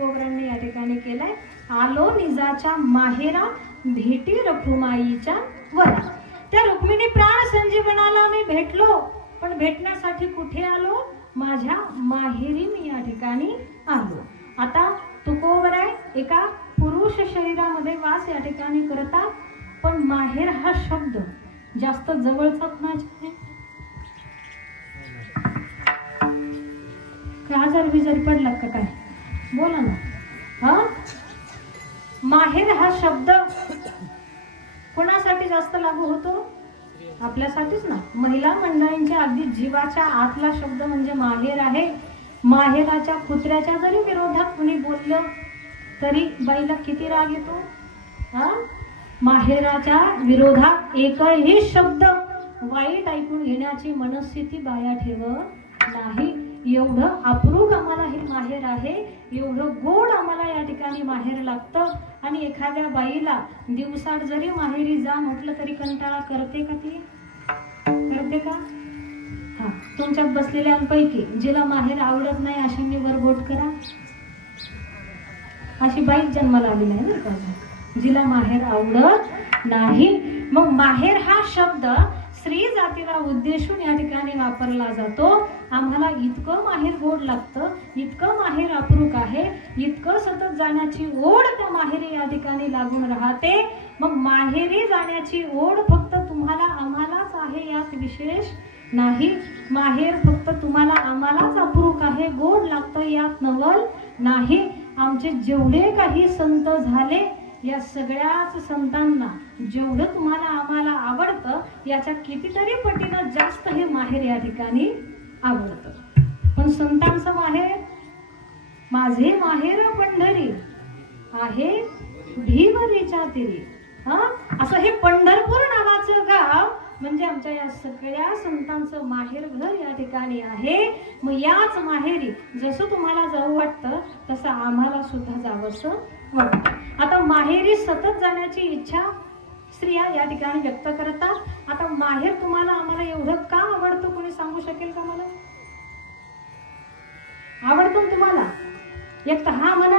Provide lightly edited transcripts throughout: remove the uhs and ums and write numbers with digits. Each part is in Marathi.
तुकोबरांनी या ठिकाणी केलाय. आलो निजाच्या माहेरा भेटी रखुमाईच्या वरा. त्या रुक्मिणी प्राण संजीवनाला मी भेटलो, पण भेटण्यासाठी कुठे आलो? माझ्या माहेरी मी या ठिकाणी आलो. आता तुकोबराय एका पुरुष शरीरामध्ये वास या ठिकाणी करतात, पण माहेर हा शब्द जास्त जवळचाच नाही. आजार बिजारी पडलात का काय? बोला ना. हा, माहेर हा शब्द कोणासाठी जास्त लागू होतो? आपल्यासाठीच ना. महिला मंडळींच्या अगदी जीवाच्या आतला शब्द म्हणजे माहेर आहे. माहेराच्या कुत्र्याच्या जरी विरोधात कुणी बोललं तरी बाईला किती राग येतो. हा, माहेराच्या विरोधात एकही शब्द वाईट ऐकून घेण्याची मनस्थिती बाया ठेवत नाही. एवढं अप्रूप आम्हाला हे माहेर आहे, एवढं गोड आम्हाला या ठिकाणी माहेर लागतं. आणि एखाद्या बाईला दिवसात जरी माहेरी जा म्हटलं तरी कंटाळा करते का? ती करते का? हा, तुमच्यात बसलेल्यांपैकी जिला माहेर आवडत नाही अशांनी वर बोट करा. अशी बाईच जन्माला आली नाही ना, जिला माहेर आवडत नाही. मग माहेर हा शब्द स्त्री जातीला उद्देशून या ठिकाणी वापरला जातो. आम्हाला इतकं माहेर गोड लागतं, इतकं माहेर अप्रूप आहे, इतकं सतत जाण्याची ओढ त्या माहेरी या ठिकाणी लागून राहते. मग माहेरी जाण्याची ओढ फक्त तुम्हाला आम्हालाच आहे यात विशेष नाही. माहेर फक्त तुम्हाला आम्हालाच अप्रूप आहे, गोड लागतं यात नवल नाही. आमचे जेवढे काही संत झाले या सगळ्याच संतांना जेवढं तुम्हाला आम्हाला आवडतं याच्या कितीतरी पटीनं जास्त हे माहेर या ठिकाणी आवडतं. पण संतांचं माहेर, माझे माहेर पंढरी आहे भीमरीच्या तीरी. हा, असं हे पंढरपूर नावाचं गाव म्हणजे आमच्या या सगळ्या संतांचं माहेर घर या ठिकाणी आहे. मग याच माहेरी जसं तुम्हाला जाऊ वाटतं तसं आम्हाला सुद्धा जावंसं वाटतं. आता माहेरी सतत जाण्याची इच्छा स्त्रिया या ठिकाणी व्यक्त करतात. आता माहेर तुम्हाला आम्हाला एवढं का आवडतं कोणी सांगू शकेल का? मला आवडतं तुम्हाला? एक तर हा म्हणा,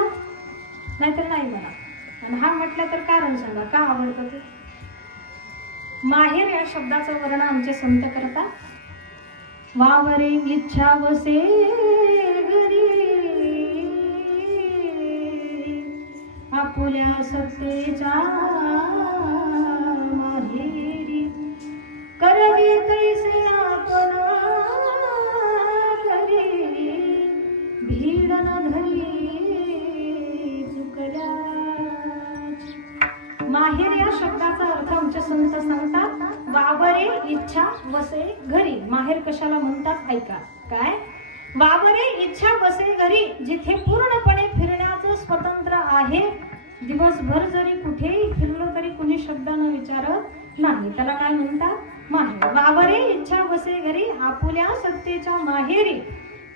नाहीतर नाही म्हणा. आणि हा म्हटलं तर कारण सांगा का आवडतं ते. माहेर या शब्दाचं वर्ण आमचे संत करतात. वावरे इच्छा वसे घरी आपुल्या सत्तेच्या माहेरी करवी तैसे आपण करी भीड न धरी चुकल्या. माहेर या शब्दाचा अर्थ आमचे संत सांगतात. वावरे इच्छा वसे घरी. माहेर कशाला म्हणतात ऐका. काय? वावरे इच्छा वसे घरी, जिथे पूर्णपणे फिरण्याचं स्वतंत्र आहे. दिवसभर जरी कुठेही फिरलो तरी कुणी शब्दानं विचारत नाही. त्याला काय म्हणतात? माहेर. वावरे इच्छा वसे घरी आपुल्या सत्तेच्या माहेरी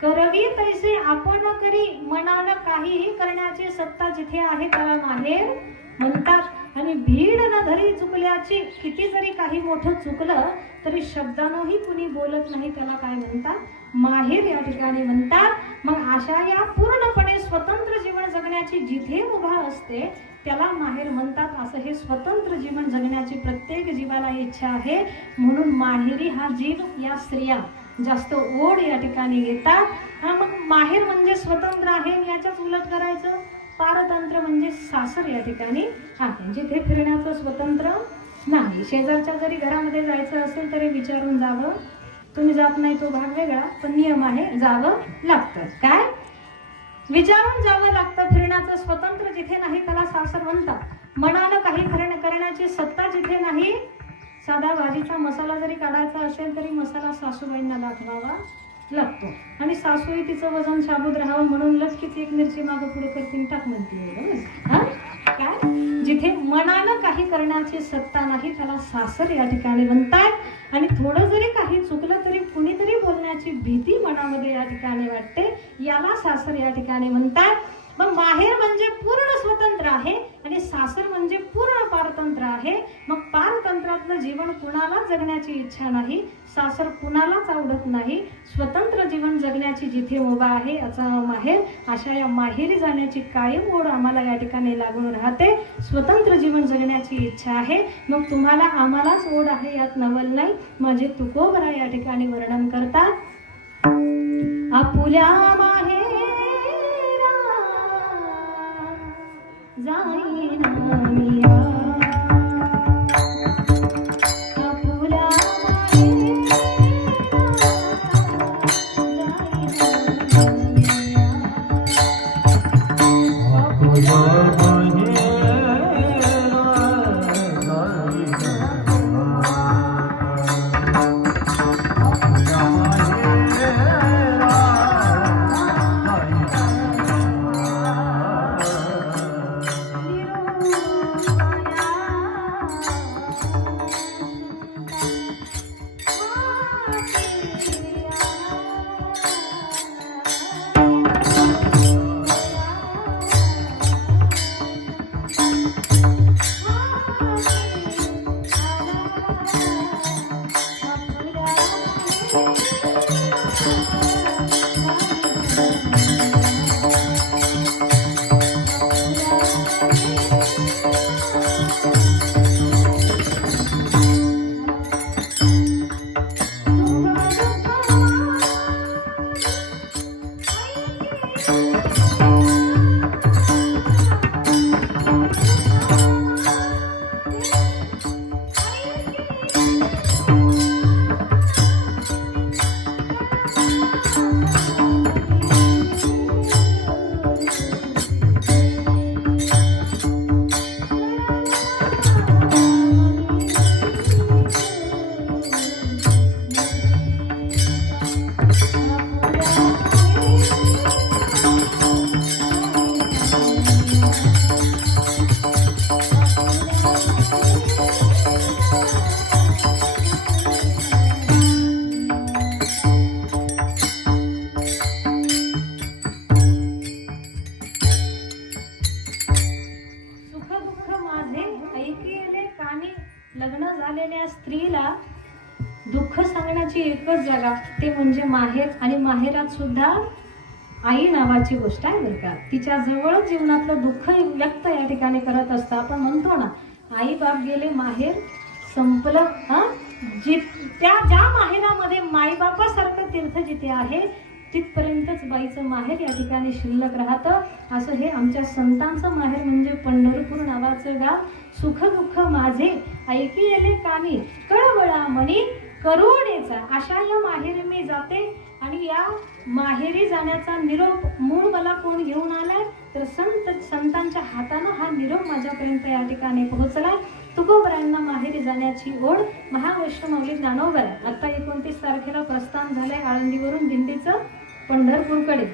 करवी तैसे आपण करी. मनानं काहीही करण्याची सत्ता जिथे आहे त्याला माहेर म्हणतात. आणि भीड न धरी चुकल्याची, किती जरी काही मोठं चुकलं तरी शब्दानंही कुणी बोलत नाही त्याला काय म्हणतात? माहेर या ठिकाणी म्हणतात. मग अशा या पूर्णपणे स्वतंत्र जीवन जगण्याची जिथे मुभा असते त्याला माहेर म्हणतात. असं हे स्वतंत्र जीवन जगण्याची प्रत्येक जीवाला इच्छा आहे. म्हणून माहेरी हा जीव या स्त्रिया जास्त ओढ या ठिकाणी येतात. मग माहेर म्हणजे स्वतंत्र आहे, याच्याच उलट करायचं. पारतंत्र्य म्हणजे सासर या ठिकाणी आहे, जिथे फिरण्याचं स्वतंत्र नाही. शेजारच्या जरी घरामध्ये जायचं असेल तरी विचारून जावं. तुम्ही जात नाही तो भाग वेगळा, पण नियम आहे, जावं लागतं. काय? विचारून जावं लागतं. फिरण्याचं स्वतंत्र जिथे नाही त्याला सासर म्हणतात. मनानं काही करण्याची सत्ता जिथे नाही. साधा भाजीचा मसाला जरी काढायचा असेल तरी मसाला सासूबाईंना दाखवावा लागतो. आणि सासूही तिचं वजन शाबूत राहावं म्हणून लचकीच एक मिरची मागं पुढे करतील टाक म्हणते. काय? जिथे मनानं काही करण्याची सत्ता नाही त्याला सासर या ठिकाणी म्हणतात. आणि थोडं जरी काही चुकलं तरी कुणीतरी बोलण्याची भीती मनामध्ये या ठिकाणी वाटते, याला सासर या ठिकाणी म्हणतात. मग माहेर म्हणजे पूर्ण स्वतंत्र आहे. आणि सासर म्हणजे पूर्ण पारतंत्र्य आहे. मग पारतंत्र्यातलं जीवन कुणाला जगण्याची इच्छा नाही, सासर कुणालाच आवडत नाही. स्वतंत्र जीवन जगण्याची जिथे मुभा आहे याचा माहेर. अशा या माहेरी जाण्याची कायम ओढ आम्हाला या ठिकाणी लागून राहते. स्वतंत्र जीवन जगण्याची इच्छा आहे. मग तुम्हाला आम्हालाच ओढ आहे यात नवल नाही. माझे तुकोबरा या ठिकाणी वर्णन करतात. आपुल्या माहेरा जाईना मिया, आपुल्या माहेरा जाईना मिया, आपुल्या लग्न झालेल्या स्त्रीला दुःख सांगण्याची एकच जागा ते म्हणजे माहेर. आणि माहेरात सुद्धा आई नावाची गोष्ट आहे बरं का. तिच्या जवळच जीवनातलं दुःख व्यक्त या ठिकाणी करत असतं. आपण म्हणतो ना, आई बाप गेले माहेर संपलं. ज्या माहेरामध्ये माईबापासारखं तीर्थ जिथे आहे तिथपर्यंतच बाईचं माहेर या ठिकाणी शिल्लक राहतं. असं हे आमच्या संतांचं माहेर म्हणजे पंढरपूर नावाचं गाव. सुख दुःख माझे ऐकी येले कानी, कळवळा मनी करुणेचा. अशा या माहेरी मी जाते. आणि या माहेरी जाण्याचा निरोप मूळ मला कोण घेऊन आलाय तर संतांच्या हातानं हा निरोप माझ्यापर्यंत या ठिकाणी पोहोचलाय. तुकोबरांना माहेरी जाण्याची ओढ. महावैष्णवमाऊली ज्ञानोबा आता 29 तारखेला प्रस्थान झालंय आळंदीवरून दिंडीचं पंढरपूरकडे.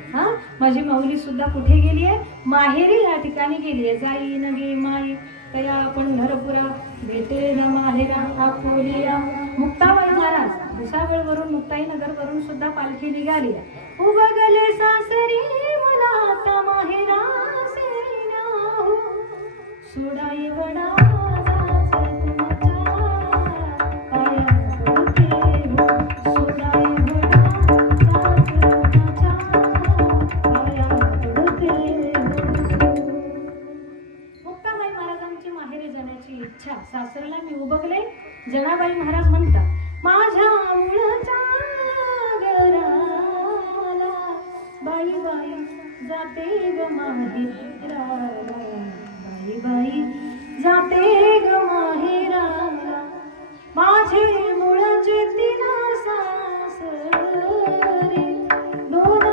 माझी माऊली सुद्धा कुठे गेली आहे? माहेरी या ठिकाणी गेली आहे. जाई नगे माई तया पंढरपुरा, भेटे न माहेरा आपुलिया. मुक्ताबाई महाराज भुसावळवरून मुक्ताईनगरवरून सुद्धा पालखी निघाली आहे. उबगले सासरी मला आता माहेरा सेना, सोडाई वडा इच्छा. सासरला मी उबगले. जनाबाई महाराज म्हणतात, माझ्या मुळच्या घराला बाई बाई जाते ग माहेराला, बाई बाई जाते ग माहेराला. माझे मुळचे तीन सासरे, दोन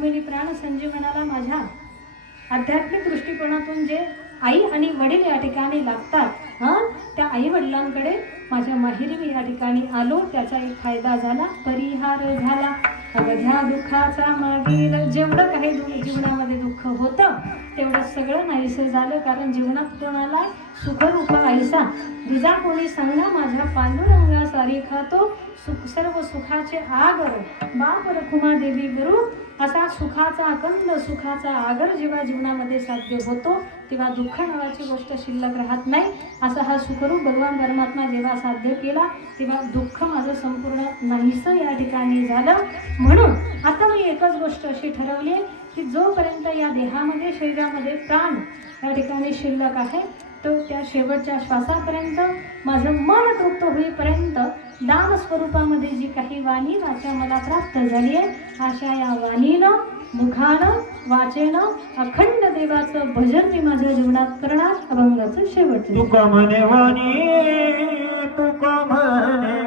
रुक्मिणी प्राण संजीवनाला माझ्या आध्यात्मिक दृष्टिकोनातून जे आई आणि वडील या ठिकाणी लागतात, त्या आई वडिलांकडे माझ्या माहेरी मी या ठिकाणी आलो. त्याचा एक फायदा झाला, परिहार झाला. अवघ्या दुःखाचा मागील जेवढं काही जीवनामध्ये दुःख होतं तेवढं सगळं नाहीसं झालं. कारण जीवनात कोणाला सुखरूप आईसा जिजा कोणी सांगा माझ्या पांडुरंगा सारी खातो. सर्व सुखाचे आगर बाप रखुमा देवी गुरु. असा सुखाचा अखंड सुखाचा आगर जेव्हा जीवनामध्ये साध्य होतो तेव्हा दुःख नावाची गोष्ट शिल्लक राहत नाही. असा हा सुखरूप भगवान परमात्मा जेव्हा साध्य केला तेव्हा दुःख माझं संपूर्ण नाहीसं या ठिकाणी झालं. म्हणून आता मी एकच गोष्ट अशी ठरवली आहे की जोपर्यंत या देहामध्ये शरीरामध्ये प्राण या ठिकाणी शिल्लक आहे तो त्या शेवटच्या श्वासापर्यंत माझं मन तृप्त होईपर्यंत दान स्वरूपामध्ये जी काही वाणी वाचा मला प्राप्त झाली आहे अशा या वाणीनं मुखानं वाचेनं अखंड देवाचं भजन मी माझ्या जीवनात करणार. अभंगाचं शेवट. तुका म्हणे वाणी तुका